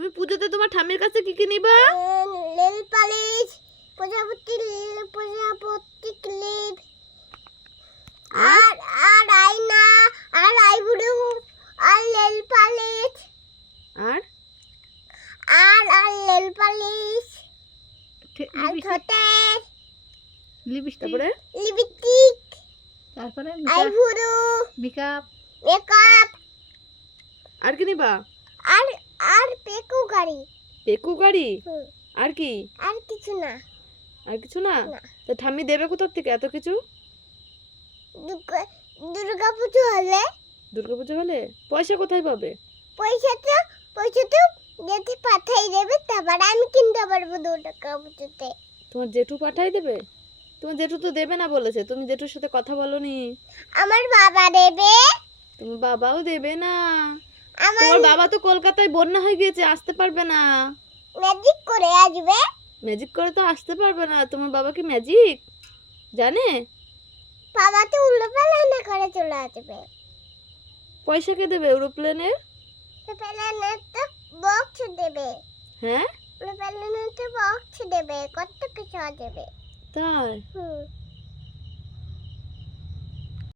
তুমি পুজোতে তোমার ঠাম্মির কাছে কি কি নিবা? নেল পালিশ, প্রজাপতি ক্লিপ, আর আয়না, আর আইব্রো, আর নেল পালিশ, আর নেল পালিশ, আর ঠোঁটে লিপস্টিক, তারপরে লিপস্টিক, তারপরে আইব্রো, মেকআপ, মেকআপ, আর কি নিবা? আর পেকু গাড়ি। পেকু গাড়ি? আর কি? আর কিছু না। আর কিছু না? তো ঠাম্মি দেবে কোথা থেকে এত কিছু? দুর্গা পুজো হলে। দুর্গাপুজো হলে পয়সা কোথায় পাবে? পয়সা তো যেতে পাঠাই দেবে, তারপর আমি কিনতে পারবো দুর্গা পুজোতে। তোমার জেঠু পাঠাই দেবে? তোমার জেঠু তো দেবে না বলেছে, তুমি জেঠুর সাথে কথা বলোনি। আমার বাবা দেবে। তোমার বাবাও দেবে না। আমার তোমার বাবা তো কলকাতায় বন্যা হয়ে গিয়েছে, আসতে পারবে না। ম্যাজিক করে আসবে। ম্যাজিক করে তো আসতে পারবে না। তোমার বাবা কি ম্যাজিক জানে? বাবা তো উল্টোপাল্টা করে চলে আসবে। পয়সা কে দেবে এরোপ্লেনের? উল্টোপাল্টা তো বক্স দেবে। হ্যাঁ, উল্টোপাল্টা তো বক্স দেবে, কত কিছু দেবে। তাই?